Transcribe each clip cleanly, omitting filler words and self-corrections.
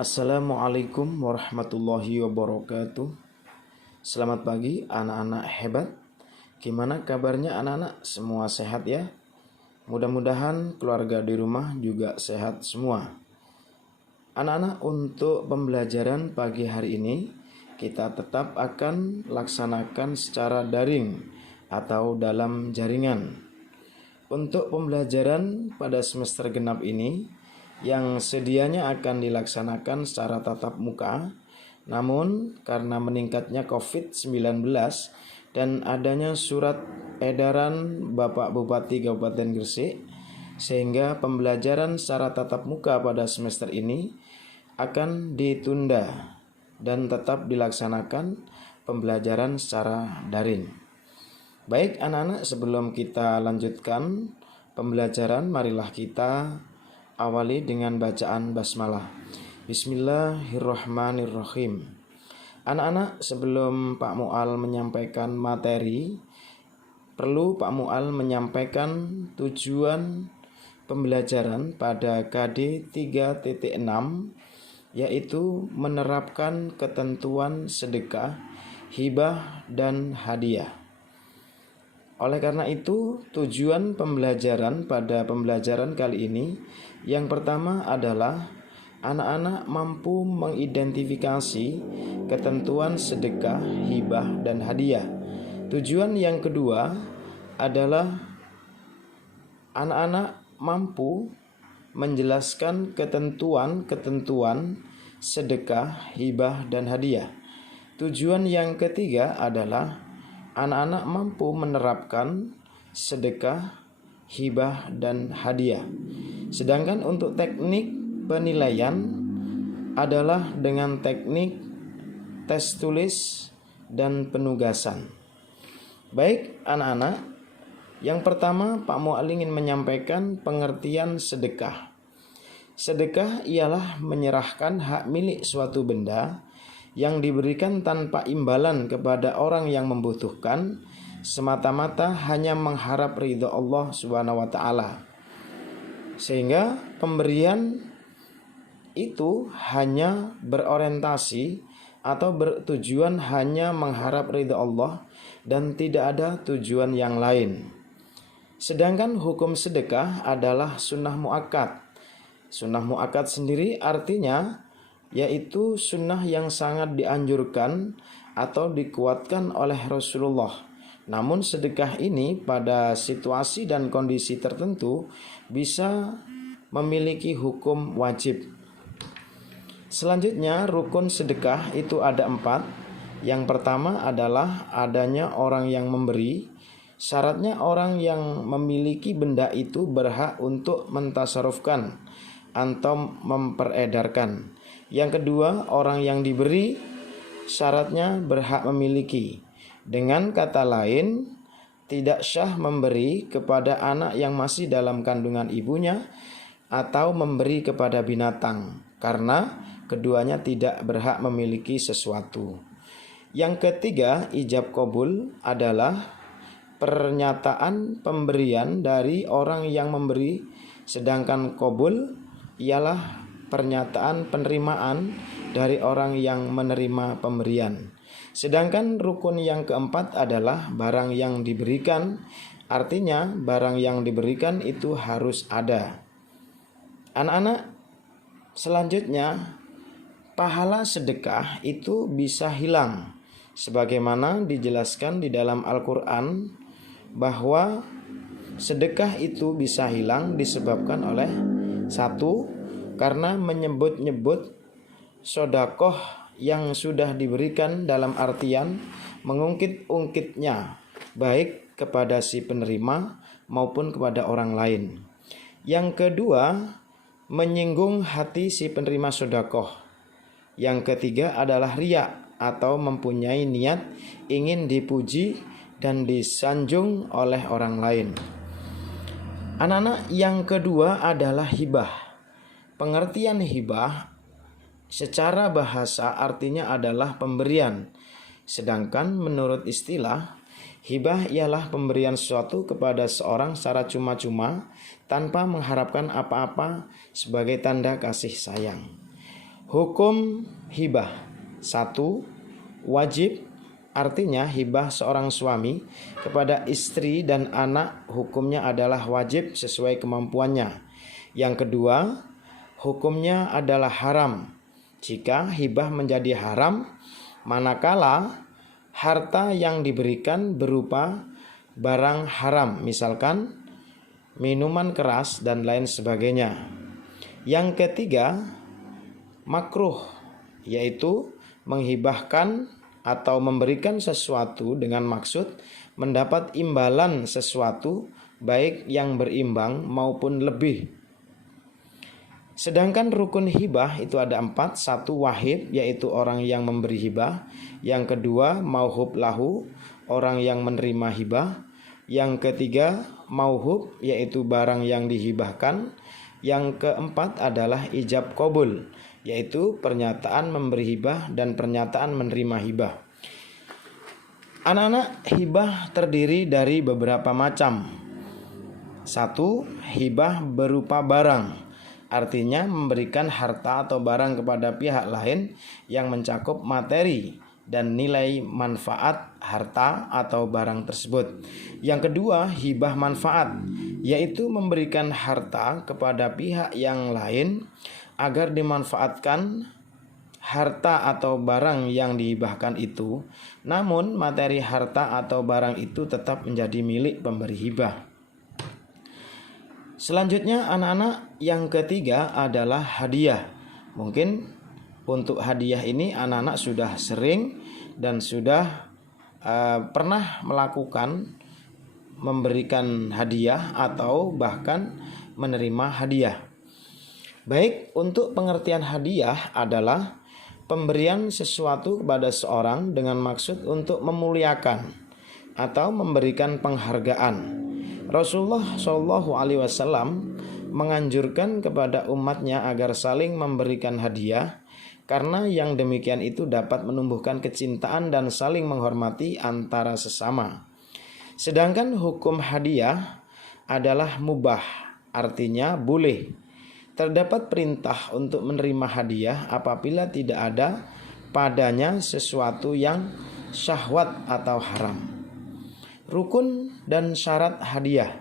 Assalamualaikum warahmatullahi wabarakatuh. Selamat pagi anak-anak hebat. Gimana kabarnya anak-anak? Semua sehat ya? Mudah-mudahan keluarga di rumah juga sehat semua. Anak-anak, untuk pembelajaran pagi hari ini kita tetap akan laksanakan secara daring atau dalam jaringan. Untuk pembelajaran pada semester genap ini yang sedianya akan dilaksanakan secara tatap muka, namun karena meningkatnya COVID-19 dan adanya surat edaran Bapak Bupati Kabupaten Gresik, sehingga pembelajaran secara tatap muka pada semester ini akan ditunda dan tetap dilaksanakan pembelajaran secara daring. Baik anak-anak, sebelum kita lanjutkan pembelajaran, marilah kita awali dengan bacaan basmalah. Bismillahirrahmanirrahim. Anak-anak, sebelum Pak Mual menyampaikan materi, perlu Pak Mual menyampaikan tujuan pembelajaran pada KD 3.6, yaitu menerapkan ketentuan sedekah, hibah, dan hadiah. Oleh karena itu, tujuan pembelajaran pada pembelajaran kali ini yang pertama adalah anak-anak mampu mengidentifikasi ketentuan sedekah, hibah, dan hadiah. Tujuan yang kedua adalah anak-anak mampu menjelaskan ketentuan-ketentuan sedekah, hibah, dan hadiah. Tujuan yang ketiga adalah anak-anak mampu menerapkan sedekah, hibah, dan hadiah. Sedangkan untuk teknik penilaian adalah dengan teknik tes tulis dan penugasan. Baik anak-anak, yang pertama Pak Mual ingin menyampaikan pengertian sedekah. Sedekah ialah menyerahkan hak milik suatu benda yang diberikan tanpa imbalan kepada orang yang membutuhkan, semata-mata hanya mengharap ridho Allah Subhanahu wa taala. Sehingga pemberian itu hanya berorientasi atau bertujuan hanya mengharap ridho Allah dan tidak ada tujuan yang lain. Sedangkan hukum sedekah adalah sunnah muakkad. Sunnah muakkad sendiri artinya yaitu sunnah yang sangat dianjurkan atau dikuatkan oleh Rasulullah. Namun sedekah ini pada situasi dan kondisi tertentu bisa memiliki hukum wajib. Selanjutnya, rukun sedekah itu ada 4. Yang pertama adalah adanya orang yang memberi. Syaratnya orang yang memiliki benda itu berhak untuk mentasarufkan atau memperedarkan. Yang kedua, orang yang diberi syaratnya berhak memiliki. Dengan kata lain, tidak syah memberi kepada anak yang masih dalam kandungan ibunya atau memberi kepada binatang, karena keduanya tidak berhak memiliki sesuatu. Yang ketiga, ijab qabul adalah pernyataan pemberian dari orang yang memberi, sedangkan qabul ialah pernyataan penerimaan dari orang yang menerima pemberian. Sedangkan rukun yang keempat adalah barang yang diberikan, artinya barang yang diberikan itu harus ada. Anak-anak, selanjutnya pahala sedekah itu bisa hilang, sebagaimana dijelaskan di dalam Al-Quran bahwa sedekah itu bisa hilang disebabkan oleh satu, karena menyebut-nyebut sodakoh yang sudah diberikan dalam artian mengungkit-ungkitnya baik kepada si penerima maupun kepada orang lain. Yang kedua, menyinggung hati si penerima sodakoh. Yang ketiga adalah riya atau mempunyai niat ingin dipuji dan disanjung oleh orang lain. Anak-anak, yang kedua adalah hibah. Pengertian hibah secara bahasa artinya adalah pemberian. Sedangkan menurut istilah, hibah ialah pemberian sesuatu kepada seorang secara cuma-cuma tanpa mengharapkan apa-apa sebagai tanda kasih sayang. Hukum hibah. 1. Wajib, artinya hibah seorang suami kepada istri dan anak hukumnya adalah wajib sesuai kemampuannya. Yang kedua, hukumnya adalah haram. Jika hibah menjadi haram, manakala harta yang diberikan berupa barang haram, misalkan minuman keras dan lain sebagainya. Yang ketiga, makruh, yaitu menghibahkan atau memberikan sesuatu dengan maksud mendapat imbalan sesuatu, baik yang berimbang maupun lebih. Sedangkan rukun hibah itu ada 4. 1. Wahib, yaitu orang yang memberi hibah. Yang kedua, mauhub lahu, orang yang menerima hibah. Yang ketiga, mauhub, yaitu barang yang dihibahkan. Yang keempat adalah ijab qabul, yaitu pernyataan memberi hibah dan pernyataan menerima hibah. Anak-anak, hibah terdiri dari beberapa macam. 1. Hibah berupa barang, artinya memberikan harta atau barang kepada pihak lain yang mencakup materi dan nilai manfaat harta atau barang tersebut. Yang kedua, hibah manfaat, yaitu memberikan harta kepada pihak yang lain agar dimanfaatkan harta atau barang yang dihibahkan itu, namun materi harta atau barang itu tetap menjadi milik pemberi hibah. Selanjutnya anak-anak, yang ketiga adalah hadiah. Mungkin untuk hadiah ini anak-anak sudah sering dan sudah pernah melakukan memberikan hadiah atau bahkan menerima hadiah. Baik, untuk pengertian hadiah adalah pemberian sesuatu kepada seorang dengan maksud untuk memuliakan atau memberikan penghargaan. Rasulullah SAW menganjurkan kepada umatnya agar saling memberikan hadiah, karena yang demikian itu dapat menumbuhkan kecintaan dan saling menghormati antara sesama. Sedangkan hukum hadiah adalah mubah, artinya boleh. Terdapat perintah untuk menerima hadiah apabila tidak ada padanya sesuatu yang syahwat atau haram. Rukun dan syarat hadiah.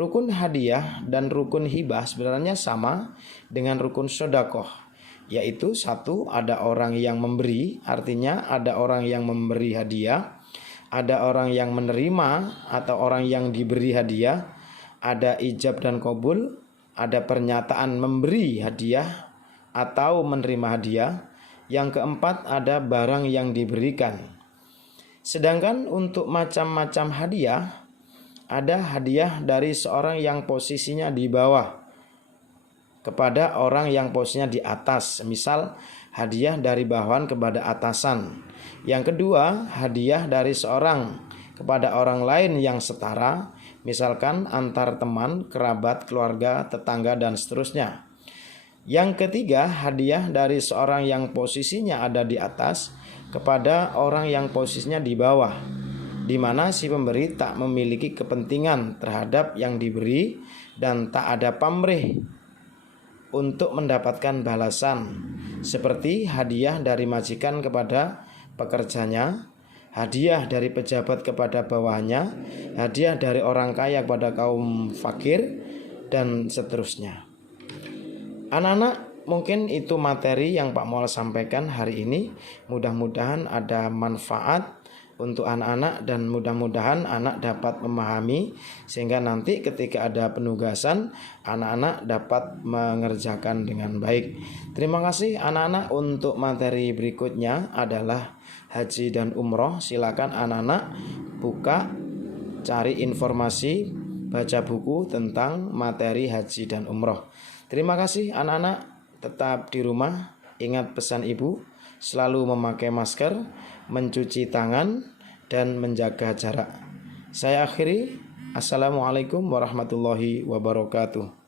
Rukun hadiah dan rukun hibah sebenarnya sama dengan rukun sedekah, yaitu 1. Ada orang yang memberi, artinya ada orang yang memberi hadiah. Ada orang yang menerima atau orang yang diberi hadiah. Ada ijab dan qabul. Ada pernyataan memberi hadiah atau menerima hadiah. Yang keempat, ada barang yang diberikan. Sedangkan untuk macam-macam hadiah, ada hadiah dari seorang yang posisinya di bawah kepada orang yang posisinya di atas. Misal hadiah dari bawahan kepada atasan. Yang kedua, hadiah dari seorang kepada orang lain yang setara, misalkan antar teman, kerabat, keluarga, tetangga, dan seterusnya. Yang ketiga, hadiah dari seorang yang posisinya ada di atas kepada orang yang posisinya di bawah, di mana si pemberi tak memiliki kepentingan terhadap yang diberi dan tak ada pamrih untuk mendapatkan balasan, seperti hadiah dari majikan kepada pekerjanya, hadiah dari pejabat kepada bawahannya, hadiah dari orang kaya kepada kaum fakir, dan seterusnya. Anak-anak, mungkin itu materi yang Pak Mual sampaikan hari ini. Mudah-mudahan ada manfaat untuk anak-anak dan mudah-mudahan anak dapat memahami, sehingga nanti ketika ada penugasan anak-anak dapat mengerjakan dengan baik. Terima kasih anak-anak. Untuk materi berikutnya adalah haji dan umroh. Silakan anak-anak buka, cari informasi, baca buku tentang materi haji dan umroh. Terima kasih anak-anak. Tetap di rumah, ingat pesan ibu, selalu memakai masker, mencuci tangan, dan menjaga jarak. Saya akhiri. Assalamualaikum warahmatullahi wabarakatuh.